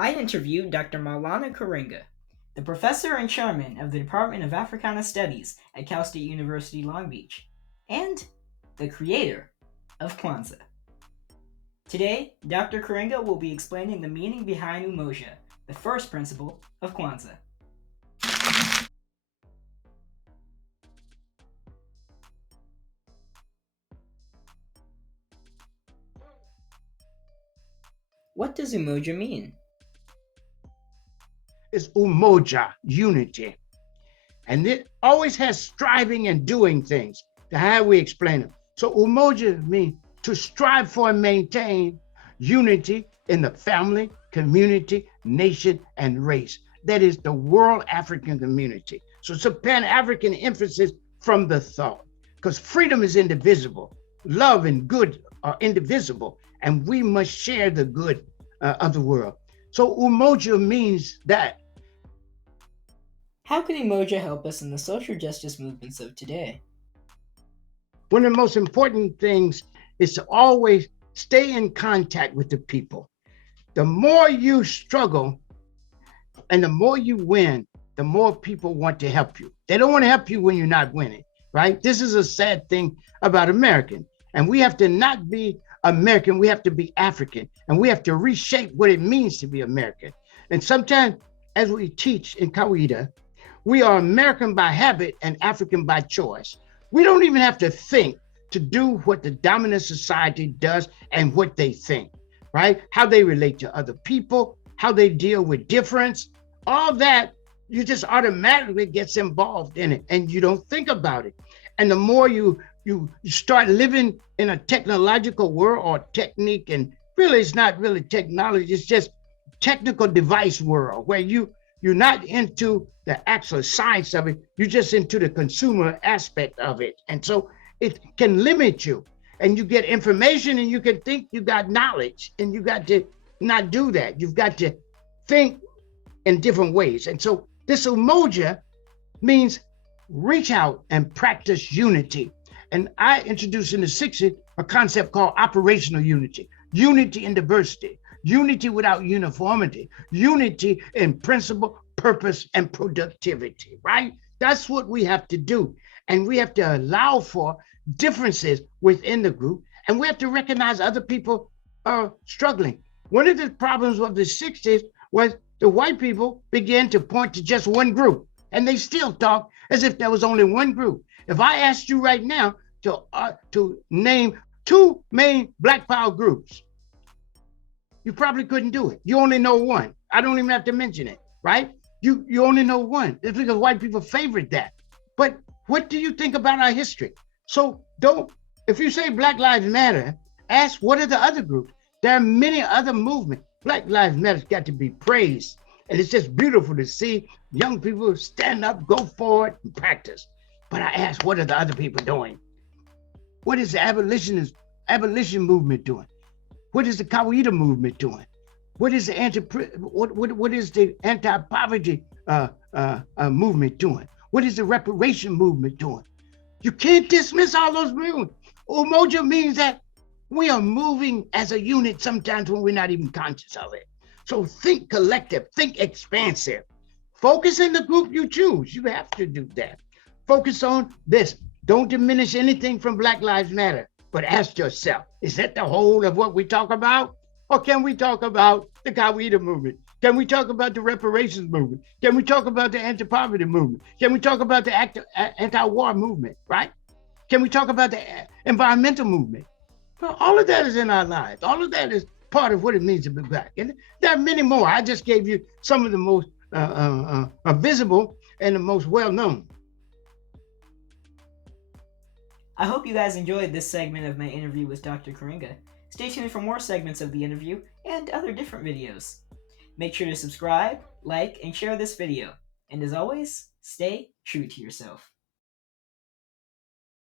I interviewed Dr. Maulana Karenga, the professor and chairman of the Department of Africana Studies at Cal State University Long Beach, and the creator of Kwanzaa. Today, Dr. Karenga will be explaining the meaning behind Umoja, the first principle of Kwanzaa. What does Umoja mean? It's Umoja, unity. And it always has striving and doing things. How we explain it. So Umoja means to strive for and maintain unity in the family, community, nation, and race. That is the world African community. So it's a pan-African emphasis from the thought, because freedom is indivisible. Love and good are indivisible, and we must share the good of the world. So Umoja means that. How can Umoja help us in the social justice movements of today? One of the most important things is to always stay in contact with the people. The more you struggle and the more you win, the more people want to help you. They don't want to help you when you're not winning, right? This is a sad thing about American. And we have to not be American, we have to be African. And we have to reshape what it means to be American. And sometimes, as we teach in Kawaida, we are American by habit and African by choice. We don't even have to think to do what the dominant society does and what they think, right? How they relate to other people, how they deal with difference, all that, you just automatically gets involved in it and you don't think about it. And the more you start living in a technological world or technique, and really it's not really technology, it's just technical device world where you're not into the actual science of it, you're just into the consumer aspect of it. And so it can limit you, and you get information and you can think you got knowledge, and you got to not do that. You've got to think in different ways. And so this Umoja means reach out and practice unity. And I introduced in the 60s a concept called operational unity, unity in diversity, unity without uniformity, unity in principle, purpose, and productivity, right? That's what we have to do. And we have to allow for differences within the group. And we have to recognize other people are struggling. One of the problems of the 60s was the white people began to point to just one group. And they still talk as if there was only one group. If I asked you right now to name two main Black Power groups, you probably couldn't do it. You only know one. I don't even have to mention it, right? You only know one. It's because white people favorite that. But what do you think about our history? So if you say Black Lives Matter, ask what are the other groups? There are many other movements. Black Lives Matter's got to be praised. And it's just beautiful to see young people stand up, go forward, and practice. But I ask, what are the other people doing? What is the abolition movement doing? What is the Kawaida movement doing? What is the anti-poverty movement doing? What is the reparation movement doing? You can't dismiss all those movements. Umoja means that we are moving as a unit sometimes when we're not even conscious of it. So think collective, think expansive. Focus in the group you choose. You have to do that. Focus on this. Don't diminish anything from Black Lives Matter, but ask yourself, is that the whole of what we talk about? Or can we talk about the Kawaida movement? Can we talk about the reparations movement? Can we talk about the anti-poverty movement? Can we talk about the anti-war movement, right? Can we talk about the environmental movement? Well, all of that is in our lives. All of that is part of what it means to be Black. And there are many more. I just gave you some of the most visible and the most well-known. I hope you guys enjoyed this segment of my interview with Dr. Karenga. Stay tuned for more segments of the interview and other different videos. Make sure to subscribe, like, and share this video. And as always, stay true to yourself.